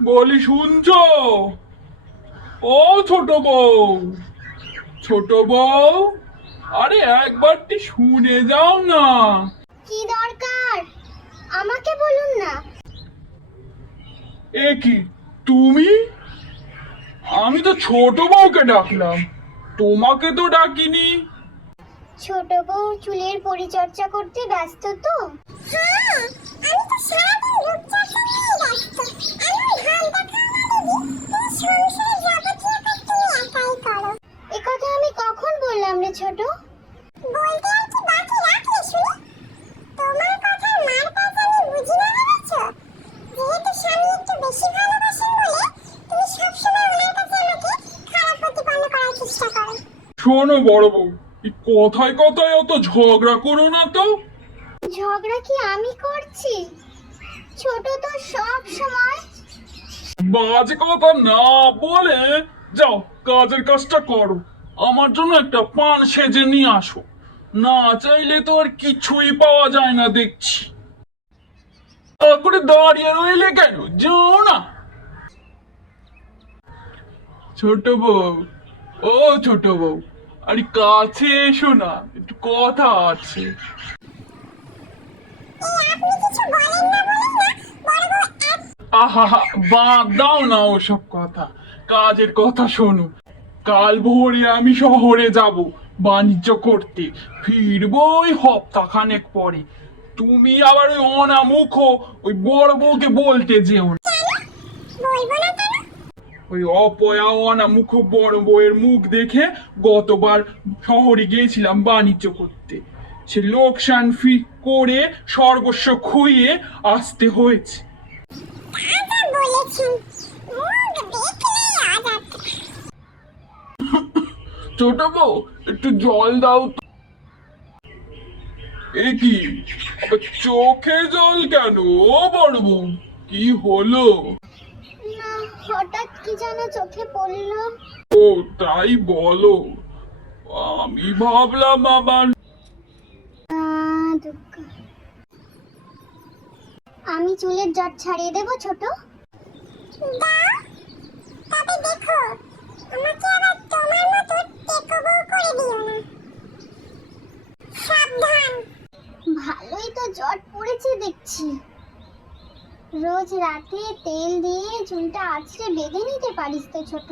বলি শুনছো? ও ছোট বউ, ছোট বউ, আরে একবারটি শুনে যাও না। কি দরকার? আমাকে বলুন না। এ কি, তুমি? আমি তো ছোট বউকে ডাকলাম, তোমাকে তো ডাকিনি। ছোট বউ চুলের পরিচর্যা করতে ব্যস্ত তো। হ্যাঁ, আমি তো সারাদিন রূপচর্চা নিয়ে ব্যস্ত। আমার ঘামটা খাওয়া দিদি, তুমি সংসারের যাবতীয় কাজ তুমি একাই করো। এ কথা আমি কখন বললাম রে ছোট? বলতে আর কি বাকি রাখলে শুনি? তোমার কথা মার কাছে আমি বুঝি না ভেবেছো? যেহেতু স্বামী একটু বেশি ভালোবাসেন বলে তুমি সবসময় ওনার কাছে আমাকে খারাপ প্রতিপন্ন করার চেষ্টা করো। শোনো বড় বউ, এই কথায় কথায় অত ঝগড়া করো না তো। ঝগড়া কি আমি করছি? ছোট তো সব সময়। বাজে কথা না বলে যাও, কাজের কাজটা করো। আমার জন্য একটা পান সেজে নিয়ে আসো। না চাইলে তো আর কিছুই পাওয়া যায় না দেখছি। তারপরে দাঁড়িয়ে রইলে কেন, যাও না। ছোট বউ, ও ছোট বউ, আরে কাছে এসো না, একটু কথা আছে। আপনি কিছু বলেন না বলেন না বড় বউ আহা, বাদ দাও না ওসব কথা, কাজের কথা শোনো। কাল ভোরে আমি শহরে যাব বাণিজ্য করতে, ফিরবো ওই সপ্তাহখানেক পরে। তুমি আবার ওই অনামুখ ওই বড় বউকে বলতে যেও না। বলবো না কেন? ওই অপয়া অনামুখ বড় বউয়ের মুখ দেখে গতবার শহরে গিয়েছিলাম বাণিজ্য করতে, সে লোকসান ফি করে সর্বস্ব খুইয়ে আসতে হয়েছে। আজা বলেছেন, মুখ দেখলে আজাদ। ছোট বউ, একটু জল দাও তো। এ কি, আবার চোখে জল কেন ও বড় বউ, কি হলো? না, হঠাৎ কি যেন চোখে পড়লো। ও তাই বলো, আমি ভাবলাম আবার। দুঃখ। আমি চুলের জট ছাড়িয়ে দেবো ছোট? দাও, তবে দেখো আমাকে আবার তোমার মতো টেকো বউ করে দিও না। সাবধান। ভালোই তো জট পড়েছে দেখছি। রোজ রাতে তেল দিয়ে চুলটা আঁচড়ে বেঁধে নিতে পারিস তো ছোট?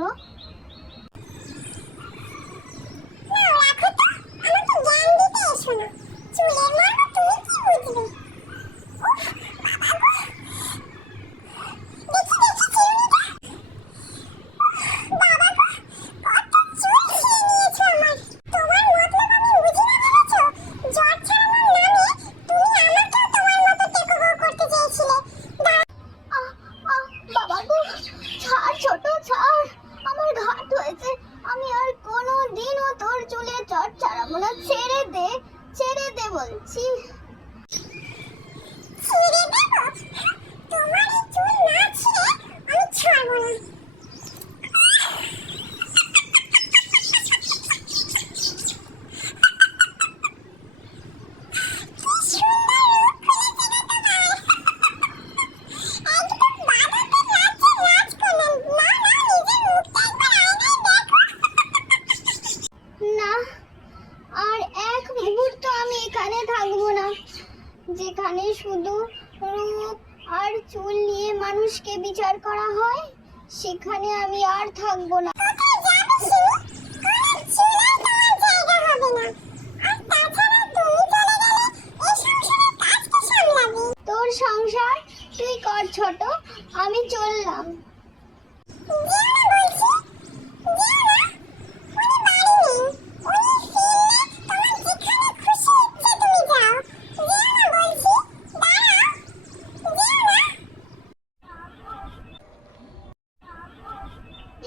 না, রাখো তো, আমাকে জ্ঞান দিতে এসো না। চুলের মর্ম তুমি কি বুঝবে? উফ, বাবা গো। দেখি দেখি চিরুনিটা। বাবা গো, কত চুল খেয়ে নিয়েছো আমার। তোমার মতলব আমি বুঝি না ভেবেছো? জট ছাড়ানোর নামে তুমি আমাকেও তোমার মতো টেকো বউ করতে চেয়েছিলে। আহ, আহ, বাবা গো, ছাড় ছোট, ছাড়। আমার ঘাট হয়েছে। আমি আর কোনো দিনও তোর চুলে জট ছাড়াবো না। ছেড়ে দে, ছেড়ে দে বলছি। ছেড়ে দেব? তোমার এই চুল না ছিঁড়ে আমি ছাড়বো না। কি সুন্দর রূপ খুলেছে গো তোমার। একদম বাঁধাতে লাগছে রাজকন্যা। না না, নিজের মুখটা একবার আয়নায় দেখো। না, আর এক মুহূর্ত আমি এখানে থাকবো না, যেখানে শুধু রূপ আর চুল নিয়ে মানুষকে বিচার করা হয়। সেখানে আমি আর থাকবো না। তোর সংসার তুই কর ছোট, আমি চললাম।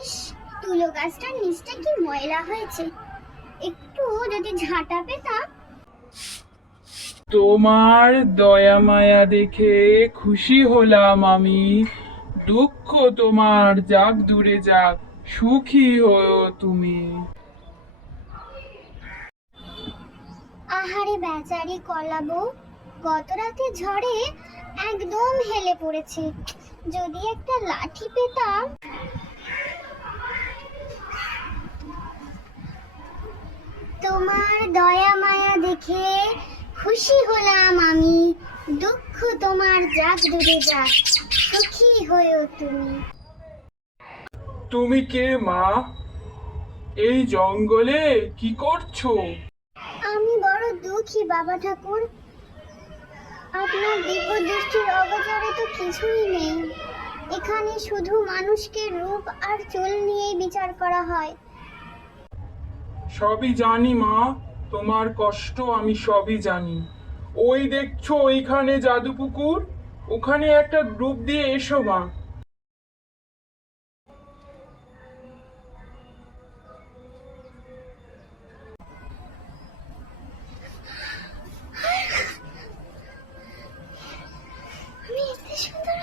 ইস, তুলো গাছটার নিচটা কি ময়লা হয়েছে, একটু যদি ঝাঁটা পেতাম। তোমার দয়া মায়া দেখে খুশি হলাম আমি। দুঃখ তোমার যাক দূরে যাক, সুখী হও তুমি। আহারে বেচারি কলা বউ, গত রাতে ঝড়ে একদম হেলে পড়েছে। যদি একটা লাঠি পেতাম। তোমার দয়া মায়া দেখে খুশি হলাম আমি। দুঃখ তোমার যাক ডুবে যাক, সুখী হয়েও তুমি। তুমি কে মা? এই জঙ্গলে কি করছো? আমি বড় দুঃখী বাবা ঠাকুর। আপনার দিব্য দৃষ্টির অগোচরে তো কিছুই নেই। এখানে শুধু মানুষকে রূপ আর চুল নিয়েই বিচার করা হয়। সবই জানি মা, তোমার কষ্ট আমি সবই জানি। ওই দেখছো ওইখানে জাদু পুকুর, ওখানে একটা ডুব দিয়ে এসো মা। আমি এত সুন্দর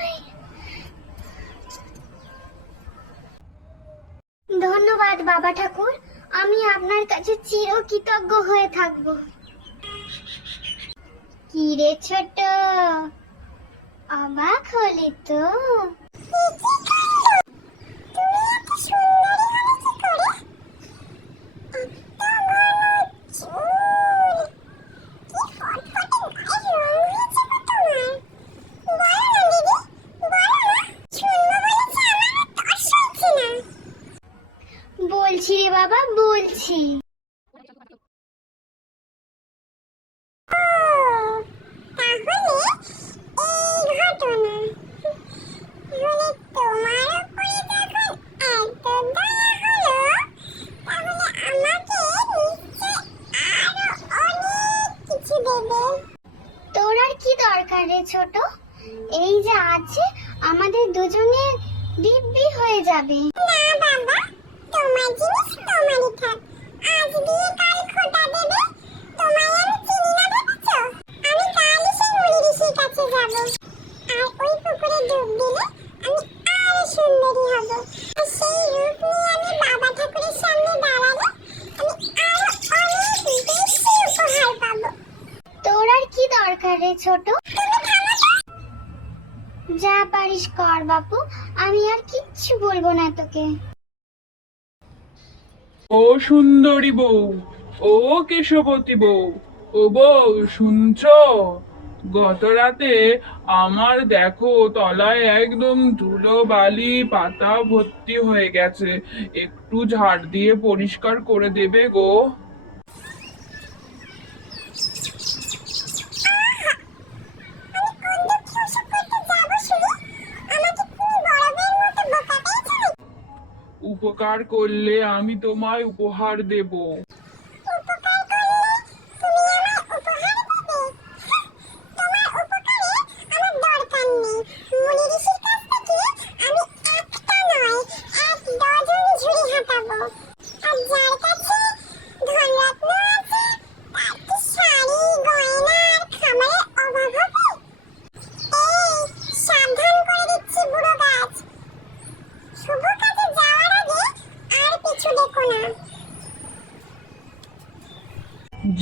ধন্যবাদ বাবা ঠাকুর, আমি আপনার কাছে চিরকৃতজ্ঞ হয়ে থাকব। কি রে ছোট, অবাক হলি তো? বলছি রে বাবা, বলছি। তোর আর কি দরকার রে ছোট? এই যে আছে আমাদের দুজনের দিব্যি হয়ে যাবে। না বাবা, তোমার জিনিস তোমারই থাক। আজ দিয়ে কাল খোটা দেবে, তোমায় আমি চিনি না ভেবেছো? আমি কালই সেই মুনি ঋষির কাছে যাব, আর ওই পুকুরে ডুব দিলে আমি আরো সুন্দরী হব। আর সেই রূপ নিয়ে আমি বাবা ঠাকুরের সামনে দাঁড়ালে আমি আরো অনেক বেশি উপহার পাবো। তোর আর কি দরকার রে ছোট? যা পারিস কর বাপু, আমি আর কিচ্ছু বলবো না তোকে। ও সুন্দরী বউ, ও কেশবতী বউ, ও বউ শুনছো? গত রাতে আমার দেখো তলায় একদম ধুলো বালি পাতা ভর্তি হয়ে গেছে, একটু ঝাড় দিয়ে পরিষ্কার করে দেবে গো? উপকার করলে আমি তোমায় উপহার দেব।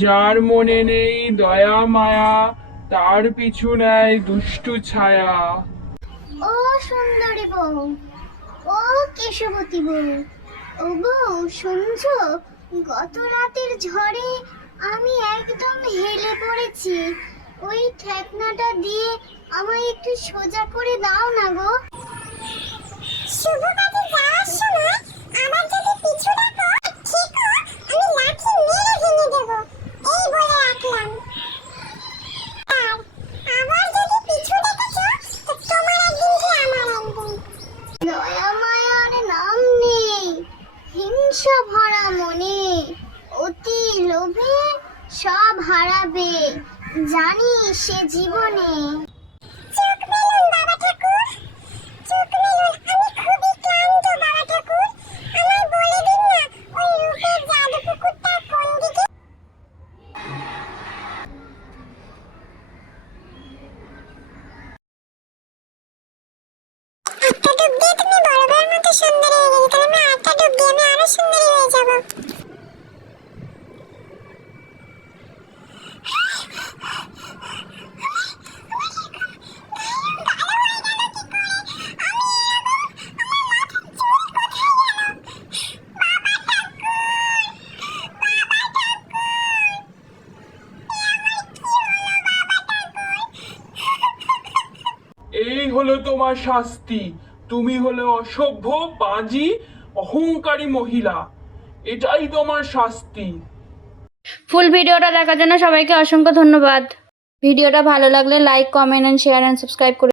যার মনে নেই দয়া মায়া, তার পিছু নেয় দুষ্টু ছায়া। ও সুন্দরী বউ, ও কেশবতী বউ, ও বউ শুনছো? গত রাতের ঝড়ে আমি একদম হেলে পড়েছি। ওই ঠেকনাটা দিয়ে আমায় একটু সোজা করে দাও না গো। শুভ কাজে যাওয়ার সময় আবার যদি পিছু ডাকো, ঠিকও আমি লাঠি মেরে ভেঙে দেব, এই বলে রাখলাম। আর আবার যদি পিছু ডেকেছো, তো তোমার একদিন কি আমার একদিন। দয়া মায়ার নাম নেই, হিংসা ভরা মনে, অতি লোভে সব হারাবে, জানি সে জীবনে। চোখ মেলুন বাবা ঠাকুর, চোখ মেলুন, আমি খুবই ক্লান্ত বাবা ঠাকুর। আমায় বলে দিন না ওই রূপের জাদু পুকুরটা কোন দিকে? একটা ডুব দিয়ে তুমি বরাবর মতো সুন্দরী হয়ে গেলে, তাহলে আমি আরেকটা ডুব দিয়ে আমি আরো সুন্দরী হয়ে যাবো। হলো তোমার শাস্তি। তুমি হলে অসভ্য, বাজি, অহংকারী মহিলা। এটাই তোমার শাস্তি। ফুল ভিডিওটা দেখার জন্য সবাইকে অসংখ্য ধন্যবাদ। ভিডিওটা ভালো লাগলে like, comment and share and subscribe করে